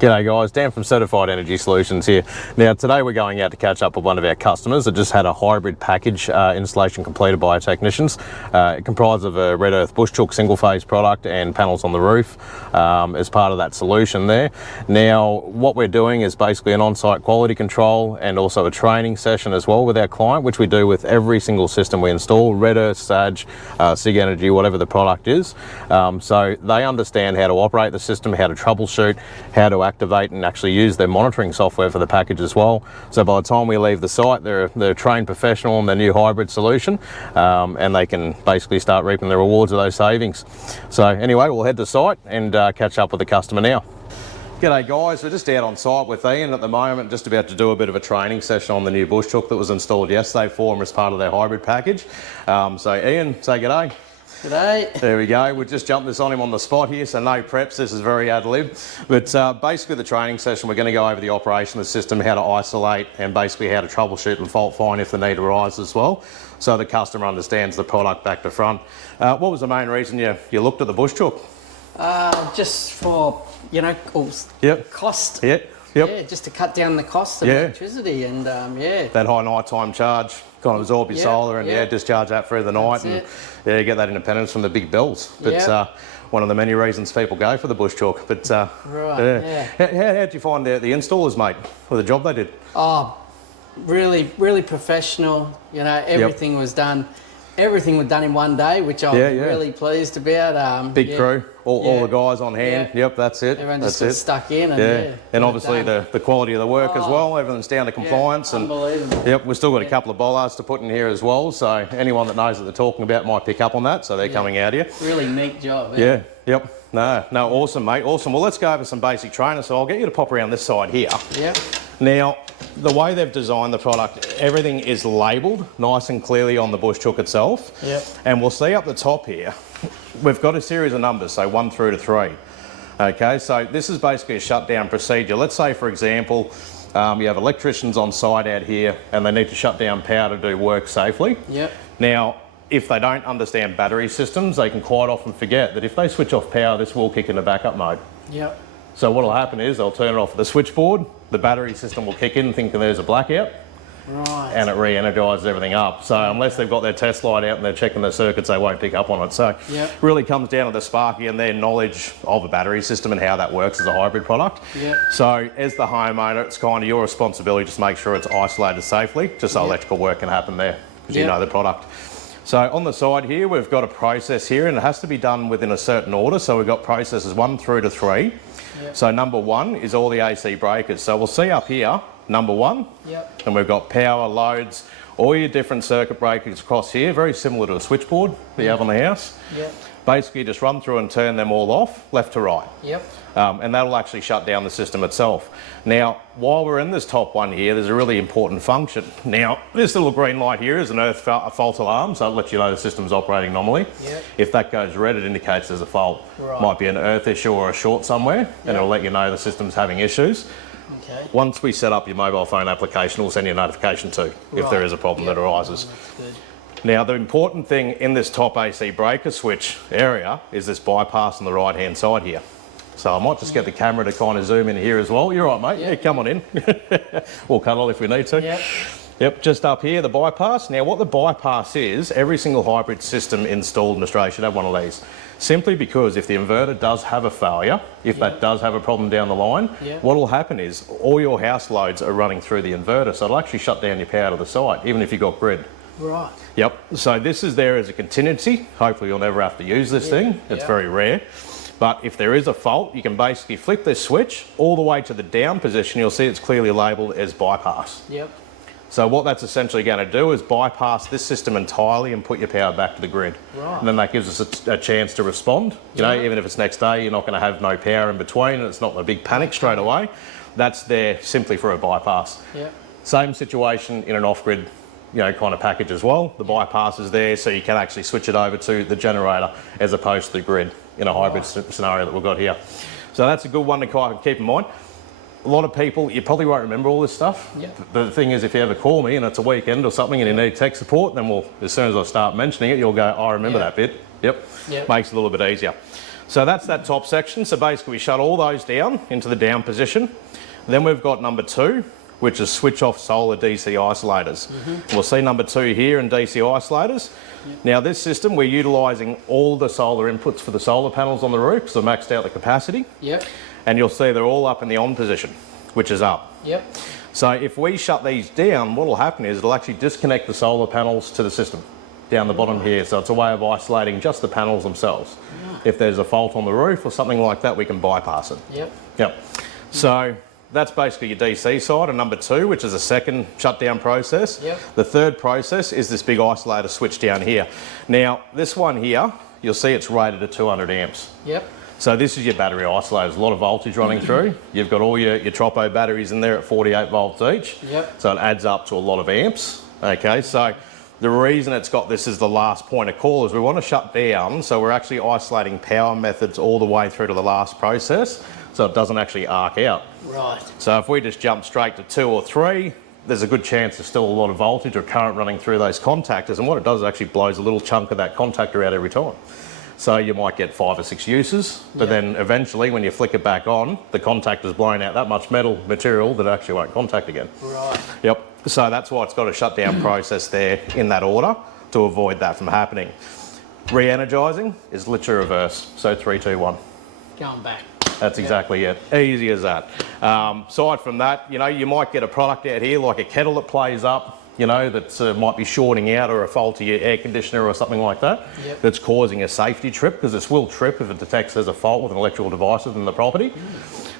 G'day guys, Dan from Certified Energy Solutions here. Now today we're going out to catch up with one of our customers that just had a hybrid package installation completed by our technicians. It comprises of a RedEarth BushChook single phase product and panels on the roof as part of that solution there. Now what we're doing is basically an on-site quality control and also a training session as well with our client, which we do with every single system we install, RedEarth, Sage, SIG Energy, whatever the product is. So they understand how to operate the system, how to troubleshoot, how to activate and actually use their monitoring software for the package as well. So by the time we leave the site, they're a trained professional in the new hybrid solution, and they can basically start reaping the rewards of those savings. So anyway, we'll head to site and catch up with the customer now. G'day guys, we're just out on site with Ian at the moment, just about to do a bit of a training session on the new BushChook that was installed yesterday for them as part of their hybrid package. So Ian, say g'day. G'day. There we go. We've just jumped this on him on the spot here, so no preps. This is very ad lib. But basically the training session, we're going to go over the operation of the system, how to isolate, and basically how to troubleshoot and fault find if the need arises as well, so the customer understands the product back to front. What was the main reason you looked at the BushChook? Just for, you know, cost. Yep. Yeah, just to cut down the cost of electricity and yeah. That high nighttime charge, kind of absorb your solar and discharge that through the night and get that independence from the big bills. But one of the many reasons people go for the BushChook. But how did you find the installers, mate, for the job they did? Oh, really professional. You know, everything was done. Everything was done in one day, which I'm really pleased about. Big crew, all the guys on hand. Yep, that's it. Everyone just got stuck in. And and obviously the quality of the work as well. Everything's down to compliance. And unbelievable. Yep, we've still got a couple of bollards to put in here as well. So anyone that knows what they're talking about might pick up on that. So they're coming out here. Really neat job. Yep. No, awesome, mate. Awesome. Well, let's go over some basic training. So I'll get you to pop around this side here. Yep. Now, the way they've designed the product, everything is labelled nice and clearly on the BushChook itself. Yep. And we'll see up the top here, we've got a series of numbers, so 1 through to 3. Okay, so this is basically a shutdown procedure. Let's say, for example, you have electricians on site out here and they need to shut down power to do work safely. Yep. Now, if they don't understand battery systems, they can quite often forget that if they switch off power, this will kick into backup mode. Yep. So what will happen is they'll turn it off at the switchboard, the battery system will kick in thinking there's a blackout, and it re-energises everything up. So unless they've got their test light out and they're checking their circuits, they won't pick up on it. So really comes down to the Sparky and their knowledge of a battery system and how that works as a hybrid product. So as the homeowner, it's kind of your responsibility just to make sure it's isolated safely, just so electrical work can happen there, because you know the product. So on the side here, we've got a process here and it has to be done within a certain order. So we've got processes 1 through to 3. So number 1 is all the AC breakers. So we'll see up here, number 1, and we've got power, loads, all your different circuit breakers across here, very similar to a switchboard that you have on the house. Basically just run through and turn them all off, left to right. And that'll actually shut down the system itself. Now, while we're in this top one here, there's a really important function. Now, this little green light here is an earth fault alarm, so it'll let you know the system's operating normally. If that goes red, it indicates there's a fault. Might be an earth issue or a short somewhere, and it'll let you know the system's having issues. Once we set up your mobile phone application, we'll send you a notification too, if there is a problem that arises. Now, the important thing in this top AC breaker switch area is this bypass on the right-hand side here. So I might just get the camera to kind of zoom in here as well. You're right, mate. Yeah, come on in. We'll cuddle if we need to. Yep, just up here, the bypass. Now, what the bypass is, every single hybrid system installed in Australia should have one of these. Simply because if the inverter does have a failure, if that does have a problem down the line, what will happen is all your house loads are running through the inverter, so it'll actually shut down your power to the site, even if you've got grid. Yep, so this is there as a contingency. Hopefully you'll never have to use this thing. It's very rare. But if there is a fault, you can basically flick this switch all the way to the down position. You'll see it's clearly labelled as bypass. So what that's essentially going to do is bypass this system entirely and put your power back to the grid. And then that gives us a chance to respond. You know, even if it's next day, you're not going to have no power in between and it's not a big panic straight away. That's there simply for a bypass. Same situation in an off-grid kind of package as well. The bypass is there so you can actually switch it over to the generator as opposed to the grid in a hybrid scenario that we've got here. So that's a good one to kind of keep in mind. a lot of people, you probably won't remember all this stuff. Yep. The thing is, if you ever call me and it's a weekend or something and you need tech support, then as soon as I start mentioning it, you'll go, oh, I remember that bit. Yep. Makes it a little bit easier. So that's that top section. So basically we shut all those down into the down position. Then we've got number 2, which is switch off solar DC isolators. We'll see number 2 here in DC isolators. Now this system, we're utilising all the solar inputs for the solar panels on the roof, so maxed out the capacity. And you'll see they're all up in the on position, which is up. So if we shut these down, what will happen is it'll actually disconnect the solar panels to the system down the bottom here. So it's a way of isolating just the panels themselves. If there's a fault on the roof or something like that, we can bypass it. So that's basically your DC side, and number 2, which is a second shutdown process. The third process is this big isolator switch down here. Now, this one here, you'll see it's rated at 200 amps. So this is your battery isolators, a lot of voltage running through. You've got all your Tropo batteries in there at 48 volts each. So it adds up to a lot of amps. Okay, so the reason it's got this as the last point of call is we want to shut down, so we're actually isolating power methods all the way through to the last process, so it doesn't actually arc out. So if we just jump straight to 2 or 3, there's a good chance there's still a lot of voltage or current running through those contactors, and what it does is actually blows a little chunk of that contactor out every time. So you might get 5 or 6 uses, but then eventually when you flick it back on, the contactor's blown out that much metal material that it actually won't contact again. So that's why it's got a shutdown process there in that order to avoid that from happening. Re-energising is literally reverse, so 3, 2, 1. Going back. That's exactly it. Easy as that. Aside from that, you know, you might get a product out here like a kettle that plays up, you know, that might be shorting out, or a faulty air conditioner or something like that, that's causing a safety trip, because this will trip if it detects there's a fault with an electrical device within the property.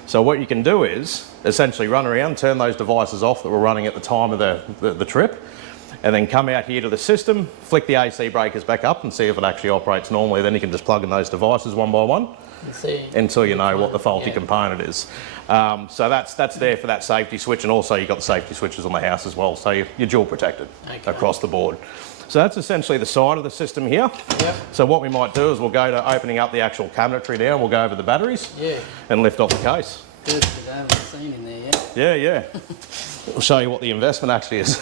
So what you can do is essentially run around, turn those devices off that were running at the time of the trip, and then come out here to the system, flick the AC breakers back up and see if it actually operates normally. Then you can just plug in those devices one by one until you know what the faulty component is. So that's there for that safety switch, and also you've got the safety switches on the house as well, so you're dual protected across the board. So that's essentially the side of the system here. So what we might do is we'll go to opening up the actual cabinetry now, and we'll go over the batteries and lift off the case. Good, because I haven't seen in there yet. We'll show you what the investment actually is.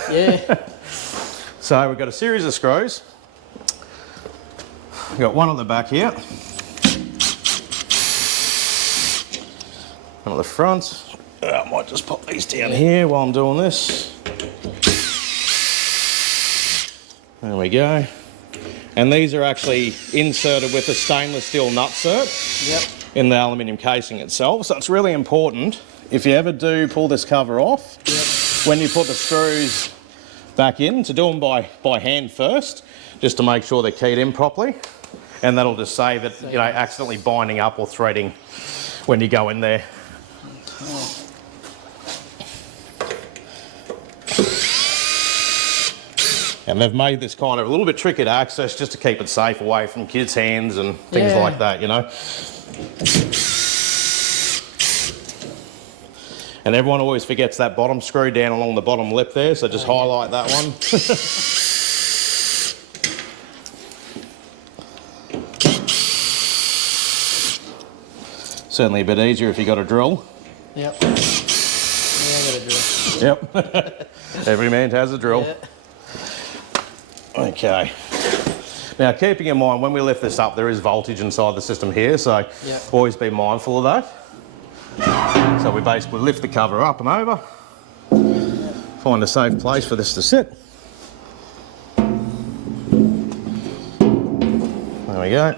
So we've got a series of screws. We've got one on the back here, one at the front. I might just pop these down here while I'm doing this. There we go. And these are actually inserted with a stainless steel nutsert in the aluminium casing itself. So it's really important, if you ever do pull this cover off, when you put the screws back in, to do them by hand first, just to make sure they're keyed in properly. And that'll just save it, you know, accidentally binding up or threading when you go in there. And they've made this kind of a little bit tricky to access, just to keep it safe away from kids' hands and things like that, you know. And everyone always forgets that bottom screw down along the bottom lip there, so just highlight that one. Certainly a bit easier if you got a drill. Yeah, I got a drill. Every man has a drill. Okay. Now, keeping in mind, when we lift this up, there is voltage inside the system here, so always be mindful of that. So we basically lift the cover up and over, find a safe place for this to sit. There we go.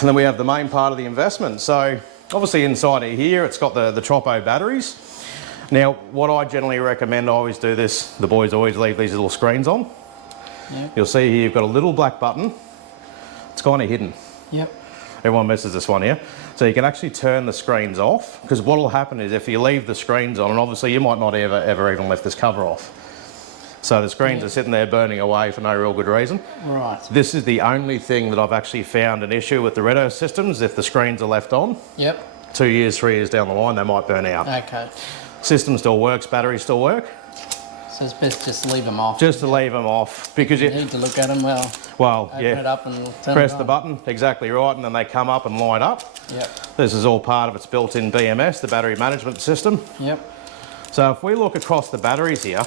And then we have the main part of the investment. So obviously inside of here, it's got the Tropo batteries. Now, what I generally recommend, I always do this, the boys always leave these little screens on. You'll see here you've got a little black button. It's kind of hidden. Everyone misses this one here. So you can actually turn the screens off, because what will happen is if you leave the screens on, and obviously you might not ever even lift this cover off. So the screens are sitting there burning away for no real good reason. This is the only thing that I've actually found an issue with the RedEarth systems. If the screens are left on, 2 years, 3 years down the line, they might burn out. System still works, batteries still work. So it's best just leave them off. Just to leave them off, because you need to look at them well. Well, open it up and turn press it on. the button, exactly right, and then they come up and light up. This is all part of its built-in BMS, the battery management system. Yep. So if we look across the batteries here,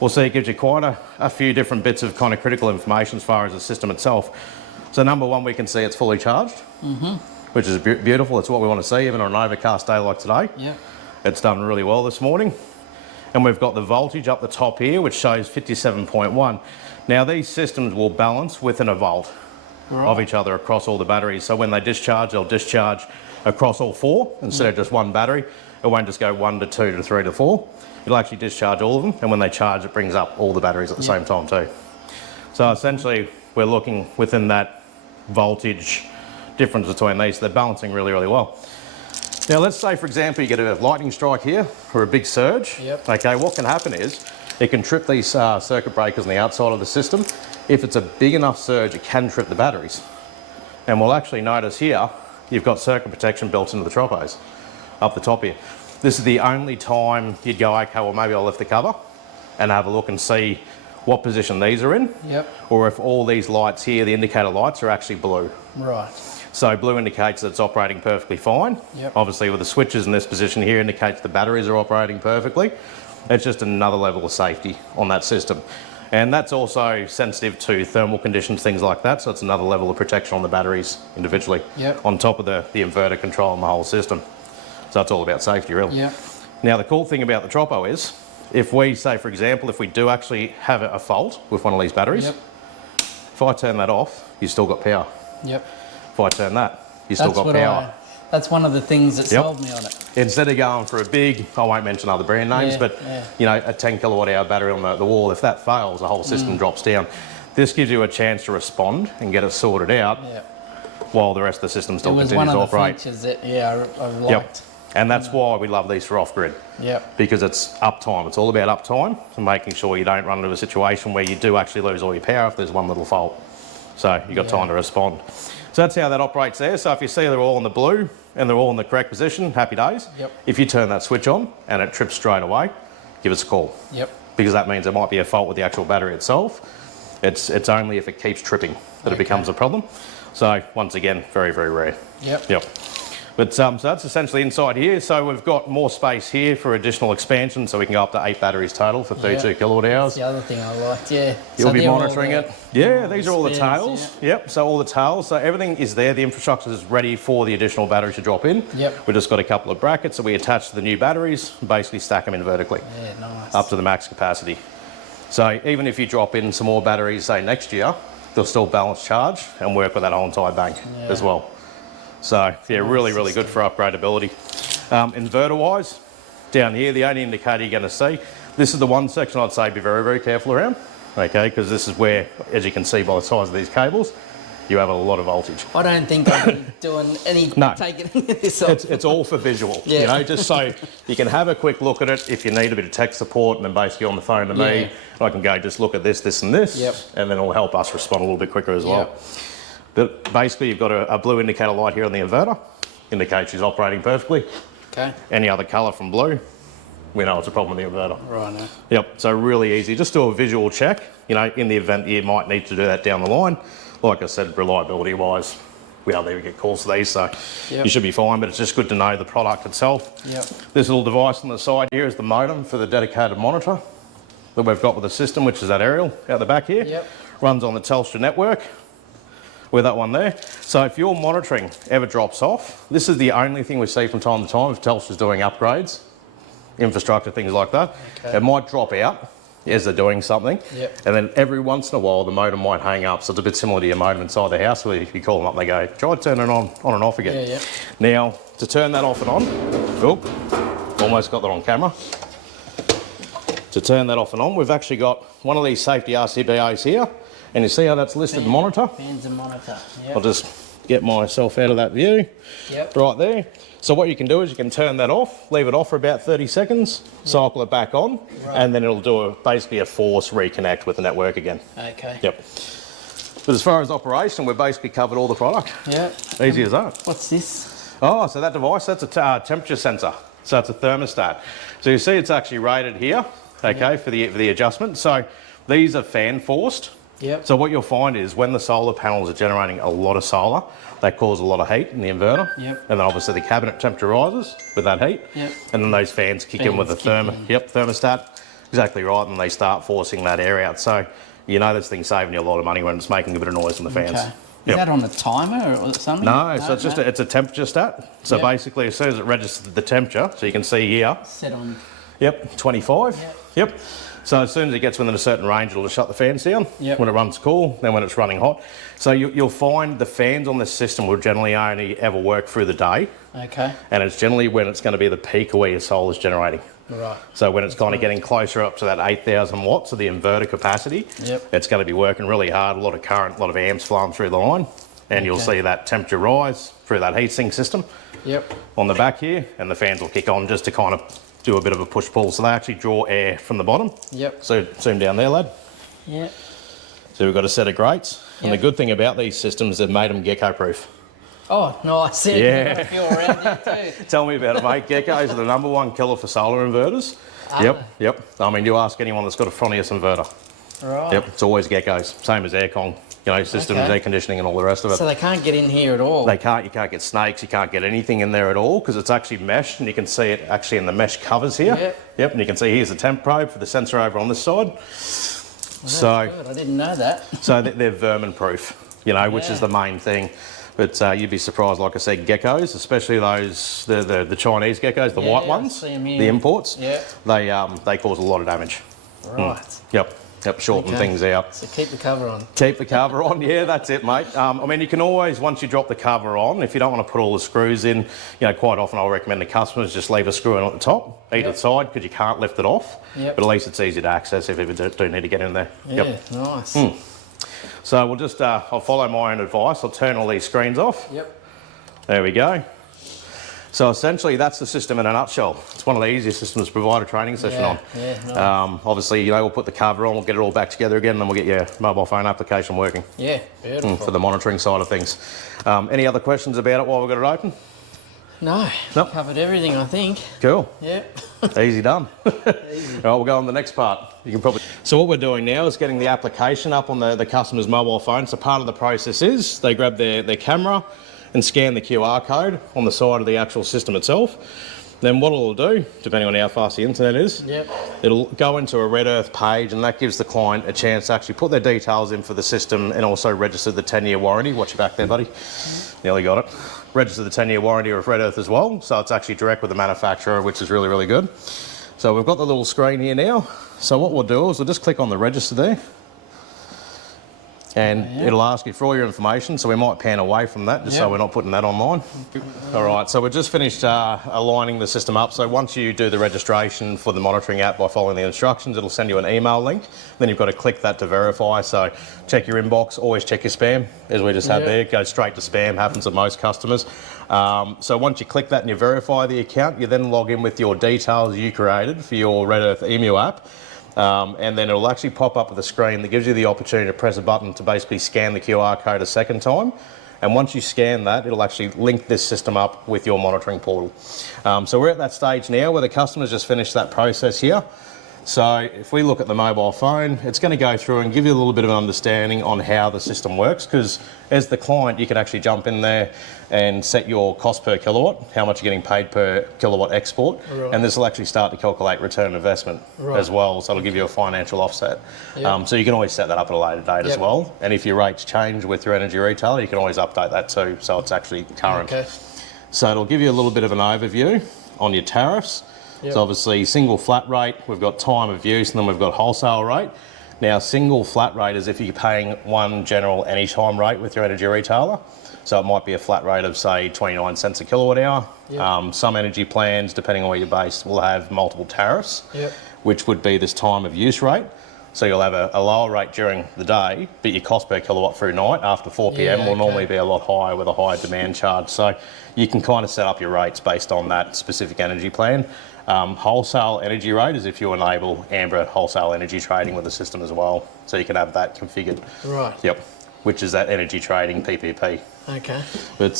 we'll see it gives you quite a few different bits of kind of critical information as far as the system itself. So number one, we can see it's fully charged, which is beautiful. It's what we want to see even on an overcast day like today. Yep. It's done really well this morning. And we've got the voltage up the top here, which shows 57.1. Now these systems will balance within a volt of each other across all the batteries. So when they discharge, they'll discharge across all four instead of just one battery. It won't just go 1 to 2 to 3 to 4. It'll actually discharge all of them, and when they charge, it brings up all the batteries at the same time too. So essentially, we're looking within that voltage difference between these. They're balancing really, really well. Now let's say, for example, you get a lightning strike here or a big surge. Yep. Okay, what can happen is it can trip these circuit breakers on the outside of the system. If it's a big enough surge, it can trip the batteries. And we'll actually notice here, you've got circuit protection built into the tropos up the top here. This is the only time you'd go, okay, well maybe I'll lift the cover and have a look and see what position these are in. Yep. Or if all these lights here, the indicator lights, are actually blue. Right. So blue indicates that it's operating perfectly fine. Yep. Obviously with the switches in this position here indicates the batteries are operating perfectly. It's just another level of safety on that system. And that's also sensitive to thermal conditions, things like that. So it's another level of protection on the batteries individually. Yep. On top of the inverter control and the whole system. So it's all about safety really. Yep. Now the cool thing about the Tropo is, if we say, for example, if we do actually have a fault with one of these batteries, Yep. if I turn that off, you've still got power. Yep. If I turn that, you've still got power. That's one of the things that sold me on it. Instead of going for a big, I won't mention other brand names, but you know, a 10 kilowatt hour battery on the wall, if that fails, the whole system drops down. This gives you a chance to respond and get it sorted out while the rest of the system still continues to operate. It was one of the features that, I liked. And that's why we love these for off-grid. Because it's uptime. It's all about uptime and making sure you don't run into a situation where you do actually lose all your power if there's one little fault. So you've got time to respond. So that's how that operates there. So if you see they're all in the blue and they're all in the correct position, happy days. If you turn that switch on and it trips straight away, give us a call. Because that means there might be a fault with the actual battery itself. It's only if it keeps tripping that it becomes a problem. So once again, very, very rare. But so that's essentially inside here. So we've got more space here for additional expansion, so we can go up to 8 batteries total for 32 kilowatt hours. That's the other thing I liked, You'll be monitoring it. These are all the tails. So all the tails. So everything is there. The infrastructure is ready for the additional batteries to drop in. We've just got a couple of brackets that we attach to the new batteries, basically stack them in vertically. Up to the max capacity. So even if you drop in some more batteries, say next year, they'll still balance charge and work with that whole entire bank as well. So really, really good for upgradability. Inverter wise, down here, the only indicator you're going to see, this is the one section I'd say be very, very careful around, okay, because this is where, as you can see by the size of these cables, you have a lot of voltage. I don't think I'd be doing any, taking any of this off. It's all for visual, you know, just so you can have a quick look at it. If you need a bit of tech support, and then basically on the phone to me, I can go just look at this, this and this, and then it'll help us respond a little bit quicker as well. But basically, you've got a blue indicator light here on the inverter, indicates she's operating perfectly. Any other colour from blue, we know it's a problem with the inverter. So really easy. Just do a visual check, you know, in the event you might need to do that down the line. Like I said, reliability-wise, we hardly ever get calls for these, so you should be fine, but it's just good to know the product itself. This little device on the side here is the modem for the dedicated monitor that we've got with the system, which is that aerial out the back here. Runs on the Telstra network. With that one there. So if your monitoring ever drops off, this is the only thing we see from time to time if Telstra's doing upgrades, infrastructure, things like that. It might drop out as they're doing something, and then every once in a while the modem might hang up. So it's a bit similar to your modem inside the house where if you call them up, they go, try turning it on and off again. Now, to turn that off and on, almost got that on camera. To turn that off and on, we've actually got one of these safety RCBAs here. And you see how that's listed monitor? Fans and monitor. I'll just get myself out of that view. Right there. So what you can do is you can turn that off, leave it off for about 30 seconds, cycle it back on, and then it'll do basically a force reconnect with the network again. But as far as operation, we've basically covered all the product. Easy as that. What's this? Oh, so that device, that's a temperature sensor. So it's a thermostat. So you see it's actually rated here, okay, for the adjustment. So these are fan forced. Yep. So what you'll find is when the solar panels are generating a lot of solar, they cause a lot of heat in the inverter. Yep. And then obviously the cabinet temperature rises with that heat. Yep. And then those fans kick in with the thermostat. Exactly right, and they start forcing that air out. So you know this thing's saving you a lot of money when it's making a bit of noise in the fans. Okay. Is that on a timer or something? No, so it's just it's a temperature stat. So basically, as soon as it registers the temperature, so you can see here. Set on. Yep, 25. Yep. So as soon as it gets within a certain range, it'll just shut the fans down. When it runs cool, then when it's running hot. So you'll find the fans on this system will generally only ever work through the day. Okay. And it's generally when it's going to be the peak of where your solar's generating. Right. So when it's kind of getting closer up to that 8,000 watts of the inverter capacity, it's going to be working really hard, a lot of current, a lot of amps flowing through the line, and you'll see that temperature rise through that heatsink system on the back here, and the fans will kick on just to kind of do a bit of a push-pull. So they actually draw air from the bottom. So zoom down there, lad. So we've got a set of grates, and the good thing about these systems, they've made them gecko-proof. Oh, nice. Yeah. You're around there too. Tell me about it, mate. Geckos are the #1 killer for solar inverters. Yep. I mean, you ask anyone that's got a Fronius inverter. Right. Yep, it's always geckos. Same as aircon, systems, air conditioning and all the rest of it. So they can't get in here at all? You can't get snakes, you can't get anything in there at all because it's actually mesh, and you can see it actually in the mesh covers here. Yep, and you can see here's the temp probe for the sensor over on this side. Well, good. I didn't know that. So they're vermin proof, which is the main thing. But you'd be surprised, like I said, geckos, especially those, the Chinese geckos, the white ones, the imports, they cause a lot of damage. Right. Yep, shorten things out. So keep the cover on. Keep the cover on, that's it, mate. I mean, you can always, once you drop the cover on, if you don't want to put all the screws in, quite often I'll recommend the customers just leave a screw in at the top, either side, because you can't lift it off. But at least it's easy to access if you ever do need to get in there. Nice. So we'll just, I'll follow my own advice. I'll turn all these screens off. There we go. So essentially that's the system in a nutshell. It's one of the easiest systems to provide a training session on. Nice. Obviously, we'll put the cover on, we'll get it all back together again, and then we'll get your mobile phone application working. Beautiful. For the monitoring side of things. Any other questions about it while we've got it open? No. Covered everything, I think. Cool. Easy done. Easy. All right, we'll go on the next part. You can probably. So what we're doing now is getting the application up on the customer's mobile phone. So part of the process is they grab their camera and scan the QR code on the side of the actual system itself. Then what it'll do, depending on how fast the internet is, it'll go into a RedEarth page, and that gives the client a chance to actually put their details in for the system and also register the 10-year warranty. Watch your back there, buddy. Nearly got it. Register the 10-year warranty of RedEarth as well, so it's actually direct with the manufacturer, which is really, really good. So we've got the little screen here now. So what we'll do is we'll just click on the register there, and it'll ask you for all your information, so we might pan away from that just so we're not putting that online. All right, so we've just finished aligning the system up. So once you do the registration for the monitoring app by following the instructions, it'll send you an email link. Then you've got to click that to verify. So check your inbox, always check your spam, as we just had there. It goes straight to spam, happens with most customers. So once you click that and you verify the account, you then log in with your details you created for your RedEarth Emu app. And then it'll actually pop up with a screen that gives you the opportunity to press a button to basically scan the QR code a second time. And once you scan that, it'll actually link this system up with your monitoring portal. So we're at that stage now where the customer's just finished that process here. So if we look at the mobile phone, it's going to go through and give you a little bit of an understanding on how the system works, because as the client, you can actually jump in there and set your cost per kilowatt, how much you're getting paid per kilowatt export, and this will actually start to calculate return on investment as well, so it'll give you a financial offset. So you can always set that up at a later date as well, and if your rates change with your energy retailer, you can always update that too, so it's actually current. So it'll give you a little bit of an overview on your tariffs. So obviously single flat rate, we've got time of use, and then we've got wholesale rate. Now single flat rate is if you're paying one general anytime rate with your energy retailer. So it might be a flat rate of say 29 cents a kilowatt hour. Some energy plans, depending on where you're based, will have multiple tariffs, which would be this time of use rate. So you'll have a lower rate during the day, but your cost per kilowatt through night after 4 p.m. will normally be a lot higher with a higher demand charge. So you can kind of set up your rates based on that specific energy plan. Wholesale energy rate is if you enable Amber wholesale energy trading with the system as well. So you can have that configured. Which is that energy trading PPP. Okay. But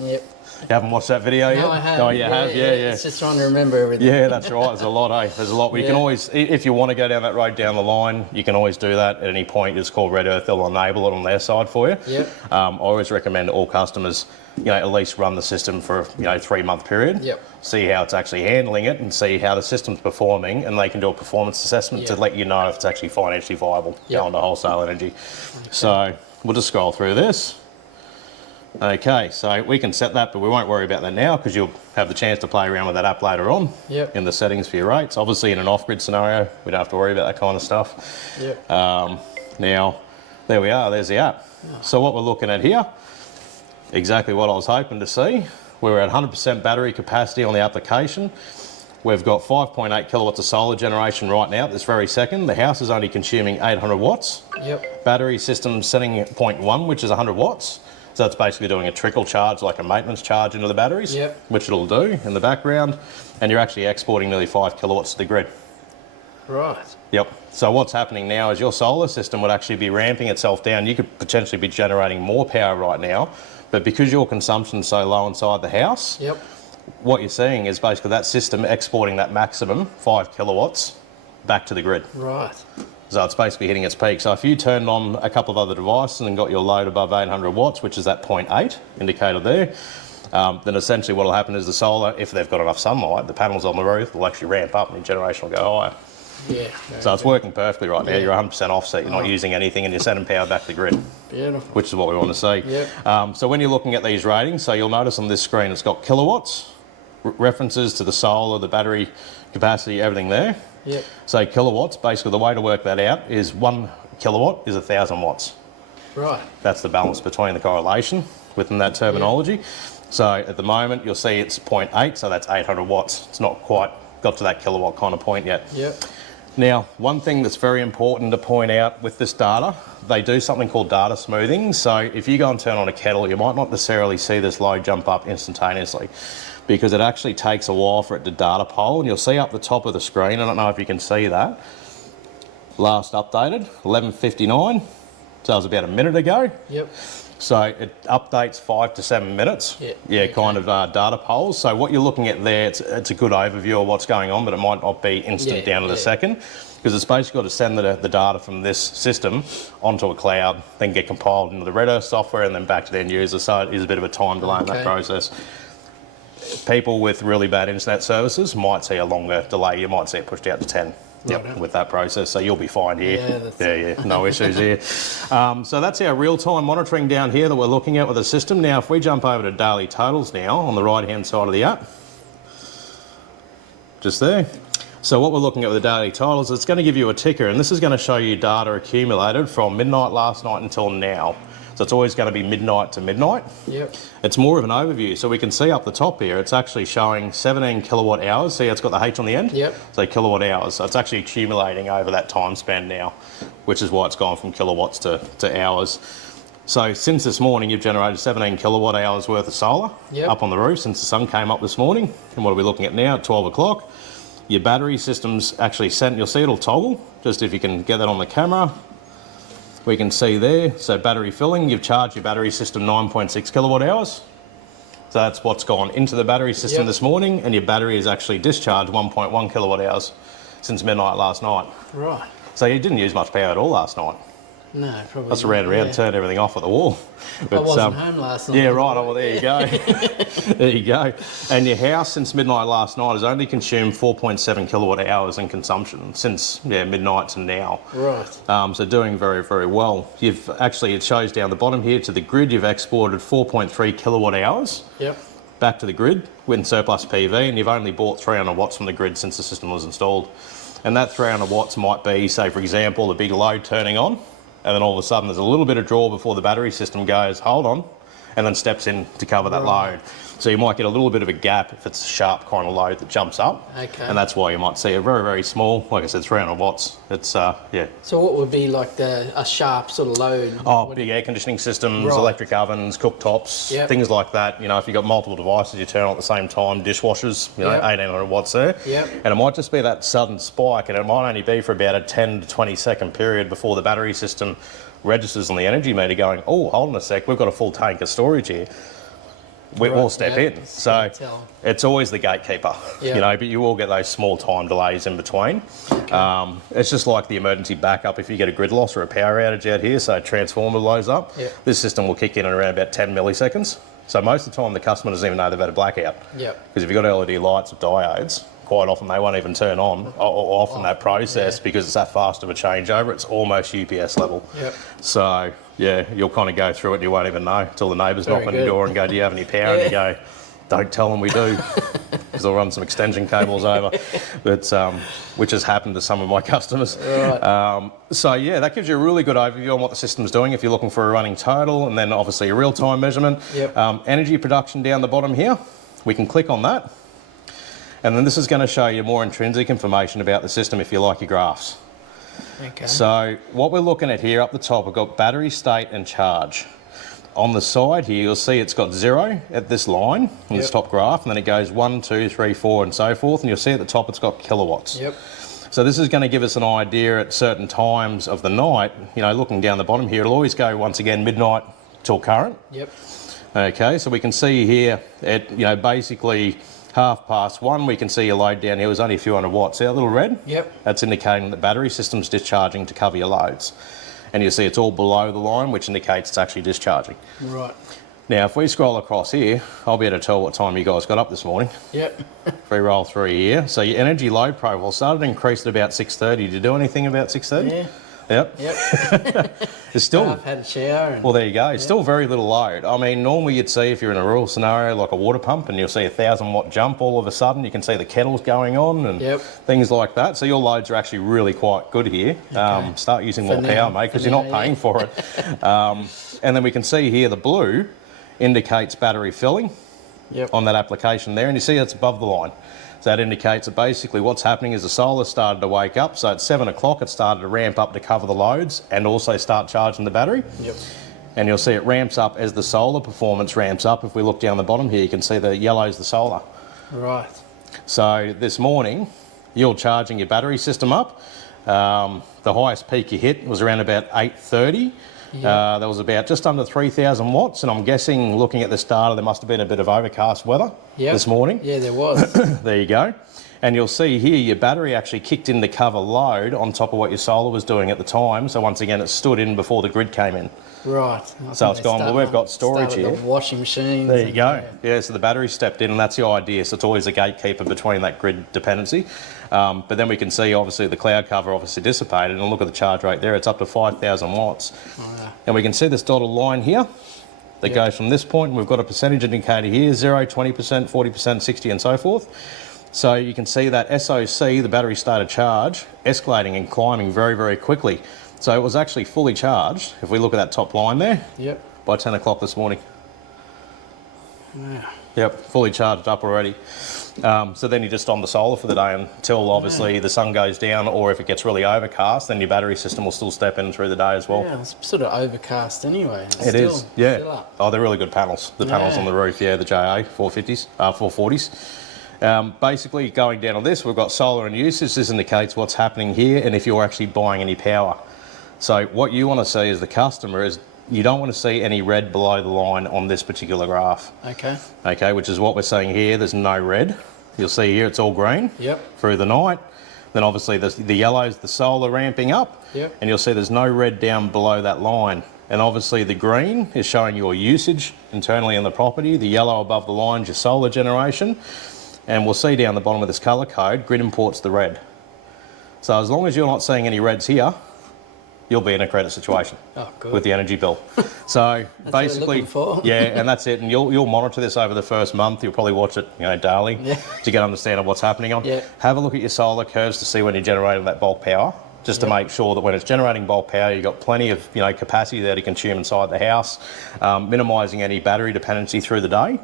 Yep. You haven't watched that video yet? No, I haven't. Oh, you have? Yeah. It's just trying to remember everything. Yeah, that's right. There's a lot, eh? There's a lot. We can always, if you want to go down that road down the line, you can always do that at any point. It's called RedEarth. They'll enable it on their side for you. Yep. I always recommend all customers, at least run the system for a 3-month period. Yep. See how it's actually handling it and see how the system's performing, and they can do a performance assessment to let you know if it's actually financially viable going to wholesale energy. Okay. So we'll just scroll through this. Okay, so we can set that, but we won't worry about that now because you'll have the chance to play around with that app later on in the settings for your rates. Obviously, in an off-grid scenario, we don't have to worry about that kind of stuff. Yep. Now, there we are. There's the app. So what we're looking at here, exactly what I was hoping to see. We're at 100% battery capacity on the application. We've got 5.8 kilowatts of solar generation right now at this very second. The house is only consuming 800 watts. Yep. Battery system setting at 0.1, which is 100 watts. So it's basically doing a trickle charge, like a maintenance charge into the batteries, which it'll do in the background. And you're actually exporting nearly 5 kilowatts to the grid. Right. Yep. So what's happening now is your solar system would actually be ramping itself down. You could potentially be generating more power right now, but because your consumption's so low inside the house, what you're seeing is basically that system exporting that maximum 5 kilowatts back to the grid. Right. So it's basically hitting its peak. So if you turned on a couple of other devices and got your load above 800 watts, which is that 0.8 indicator there, then essentially what will happen is the solar, if they've got enough sunlight, the panels on the roof will actually ramp up and your generation will go higher. Yeah. So it's working perfectly right now. You're 100% offset. You're not using anything, and you're sending power back to the grid. Beautiful. Which is what we want to see. Yep. So when you're looking at these ratings, so you'll notice on this screen it's got kilowatts, references to the solar, the battery capacity, everything there. Yep. So kilowatts, basically the way to work that out is 1 kilowatt is 1,000 watts. Right. That's the balance between the correlation within that terminology. Yep. So at the moment you'll see it's 0.8, so that's 800 watts. It's not quite got to that kilowatt kind of point yet. Yep. Now, one thing that's very important to point out with this data, they do something called data smoothing. So if you go and turn on a kettle, you might not necessarily see this load jump up instantaneously because it actually takes a while for it to data poll. And you'll see up the top of the screen, I don't know if you can see that, last updated, 11:59. So it was about a minute ago. Yep. So it updates 5 to 7 minutes. Kind of data polls. So what you're looking at there, it's a good overview of what's going on, but it might not be instant down to the second, because it's basically got to send the data from this system onto a cloud, then get compiled into the RedEarth software, and then back to the end user. So it is a bit of a time delay in that process. People with really bad internet services might see a longer delay. You might see it pushed out to 10. With that process, so you'll be fine here. No issues here. So that's our real-time monitoring down here that we're looking at with the system. Now, if we jump over to daily totals now on the right-hand side of the app, just there. So what we're looking at with the daily totals, it's going to give you a ticker, and this is going to show you data accumulated from midnight last night until now. So it's always going to be midnight to midnight. Yep. It's more of an overview. So we can see up the top here, it's actually showing 17 kilowatt hours. See, it's got the H on the end? Yep. So kilowatt hours. So it's actually accumulating over that time span now, which is why it's gone from kilowatts to hours. So since this morning, you've generated 17 kilowatt hours worth of solar up on the roof since the sun came up this morning. And what are we looking at now at 12 o'clock? Your battery system's actually sent, you'll see it'll toggle, just if you can get that on the camera. We can see there, so battery filling, you've charged your battery system 9.6 kilowatt hours. So that's what's gone into the battery system this morning, and your battery has actually discharged 1.1 kilowatt hours since midnight last night. Right. So you didn't use much power at all last night. No, probably That's around and turned everything off at the wall. But, I wasn't home last night. Yeah, right. Oh, well, there you go. There you go. And your house since midnight last night has only consumed 4.7 kilowatt hours in consumption since midnight to now. Right. So doing very, very well. You've actually, it shows down the bottom here to the grid, you've exported 4.3 kilowatt hours. Yep. Back to the grid with surplus PV, and you've only bought 300 watts from the grid since the system was installed. And that 300 watts might be, say, for example, a big load turning on, and then all of a sudden there's a little bit of draw before the battery system goes, hold on, and then steps in to cover that load. So you might get a little bit of a gap if it's a sharp kind of load that jumps up. Okay. And that's why you might see a very, very small, like I said, 300 watts. It's, So what would be like a sharp sort of load? Oh, big air conditioning systems, electric ovens, cooktops, things like that. You know, if you've got multiple devices you turn on at the same time, dishwashers, 1800 watts there. And it might just be that sudden spike, and it might only be for about a 10 to 20 second period before the battery system registers on the energy meter going, oh, hold on a sec, we've got a full tank of storage here. we all step in. So tell. it's always the gatekeeper, you know, but you will get those small time delays in between. Okay. It's just like the emergency backup if you get a grid loss or a power outage out here, so a transformer blows up, this system will kick in around about 10 milliseconds. So most of the time the customer doesn't even know they've had a blackout. Because if you've got LED lights or diodes, quite often they won't even turn on or off in that process because it's that fast of a changeover. It's almost UPS level. So yeah, you'll kind of go through it and you won't even know until the neighbours knock on your door and go, do you have any power? And you go, don't tell them we do, because they'll run some extension cables over, but which has happened to some of my customers. So yeah, that gives you a really good overview on what the system's doing if you're looking for a running total, and then obviously a real-time measurement. Energy production down the bottom here, we can click on that, and then this is going to show you more intrinsic information about the system if you like your graphs. So what we're looking at here up the top, we've got battery state and charge. On the side here, you'll see it's got 0 at this line, in this top graph, and then it goes 1, 2, 3, 4, and so forth, and you'll see at the top it's got kilowatts. So this is going to give us an idea at certain times of the night, you know, looking down the bottom here, it'll always go, once again, midnight till current. Okay, so we can see here at, you know, basically 1:30, we can see your load down here was only a few hundred watts. See that little red? That's indicating the battery system's discharging to cover your loads. And you'll see it's all below the line, which indicates it's actually discharging. Now, if we scroll across here, I'll be able to tell what time you guys got up this morning. If we roll through here. So your energy load profile started to increase at about 6:30. Did you do anything about 6:30? It's still... I've had a shower. And, well, there you go. It's still very little load. I mean, normally you'd see if you're in a rural scenario like a water pump and you'll see a 1,000-watt jump all of a sudden. You can see the kettles going on and things like that. So your loads are actually really quite good here. Start using more power, mate, because you're not paying for it. And then we can see here the blue indicates battery filling on that application there. And you see it's above the line. So that indicates that basically what's happening is the solar started to wake up. So at 7 o'clock, it started to ramp up to cover the loads and also start charging the battery. And you'll see it ramps up as the solar performance ramps up. If we look down the bottom here, you can see the yellow's the solar. So this morning, you're charging your battery system up. The highest peak you hit was around about 8:30. There was about just under 3,000 watts, and I'm guessing, looking at this data, there must have been a bit of overcast weather this morning. There was. There you go. And you'll see here your battery actually kicked in to cover load on top of what your solar was doing at the time. So once again, it stood in before the grid came in. So it's gone, well, we've got storage here. The washing machines. There you go. So the battery stepped in, and that's the idea. So it's always a gatekeeper between that grid dependency. But then we can see, obviously, the cloud cover obviously dissipated, and look at the charge rate there. It's up to 5,000 watts. And we can see this dotted line here that goes from this point, and we've got a percentage indicator here, 0, 20%, 40%, 60, and so forth. So you can see that SOC, the battery started charge, escalating and climbing very, very quickly. So it was actually fully charged, if we look at that top line there, by 10 o'clock this morning. Fully charged up already. So then you're just on the solar for the day until obviously the sun goes down, or if it gets really overcast, then your battery system will still step in through the day as well. It's sort of overcast anyway. It is. Oh, they're really good panels. The panels on the roof, the JA 450s, 440s. Basically, going down on this, we've got solar and usage. This indicates what's happening here and if you're actually buying any power. So what you want to see as the customer is you don't want to see any red below the line on this particular graph. Okay, which is what we're saying here. There's no red. You'll see here it's all green through the night. Then obviously the yellow's the solar ramping up. And you'll see there's no red down below that line. And obviously the green is showing your usage internally in the property. The yellow above the line is your solar generation. And we'll see down the bottom of this colour code, grid imports the red. So as long as you're not seeing any reds here, you'll be in a credit situation with the energy bill. So basically, and that's it. And you'll monitor this over the first month. You'll probably watch it, daily to get an understanding of what's happening on. Have a look at your solar curves to see when you're generating that bulk power, just to make sure that when it's generating bulk power, you've got plenty of capacity there to consume inside the house, minimising any battery dependency through the day.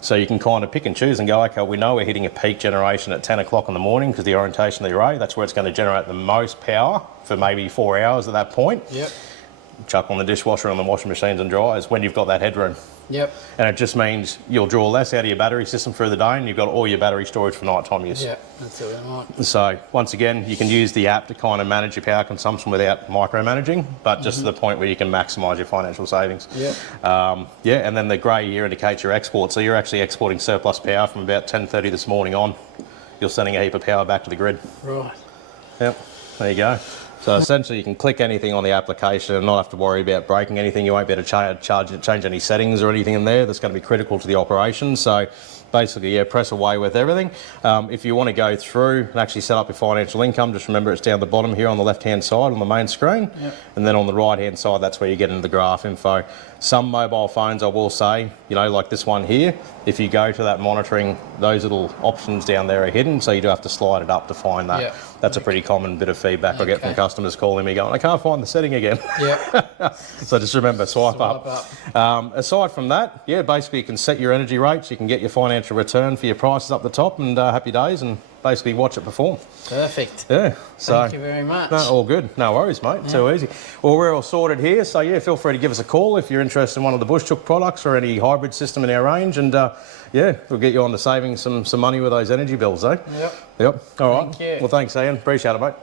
So you can kind of pick and choose and go, okay, we know we're hitting a peak generation at 10 o'clock in the morning because the orientation of the array, that's where it's going to generate the most power for maybe 4 hours at that point. Chuck on the dishwasher and the washing machines and dryers when you've got that headroom. And it just means you'll draw less out of your battery system through the day and you've got all your battery storage for night time use. That's what we want. So once again, you can use the app to kind of manage your power consumption without micromanaging, but just to the point where you can maximise your financial savings. Yeah. And then the grey here indicates your export. So you're actually exporting surplus power from about 10:30 this morning on. You're sending a heap of power back to the grid. Right. Yep, there you go. So essentially you can click anything on the application and not have to worry about breaking anything. You won't be able to change any settings or anything in there that's going to be critical to the operation. So basically, yeah, press away with everything. If you want to go through and actually set up your financial income, just remember it's down the bottom here on the left-hand side on the main screen. And then on the right-hand side, that's where you get into the graph info. Some mobile phones, I will say, you know, like this one here, if you go to that monitoring, those little options down there are hidden, so you do have to slide it up to find that. That's a pretty common bit of feedback I get from customers calling me going, I can't find the setting again. So just remember, swipe up. Aside from that, yeah, basically you can set your energy rates, you can get your financial return for your prices up the top, and happy days, and basically watch it perform. Perfect. Yeah. So, thank you very much. No, all good. No worries, mate. Too easy. Well, we're all sorted here, so yeah, feel free to give us a call if you're interested in one of the BushChook products or any hybrid system in our range, and yeah, we'll get you on to saving some money with those energy bills, eh? Yep. All right. Thank you. Well, thanks, Ian. Appreciate it, mate.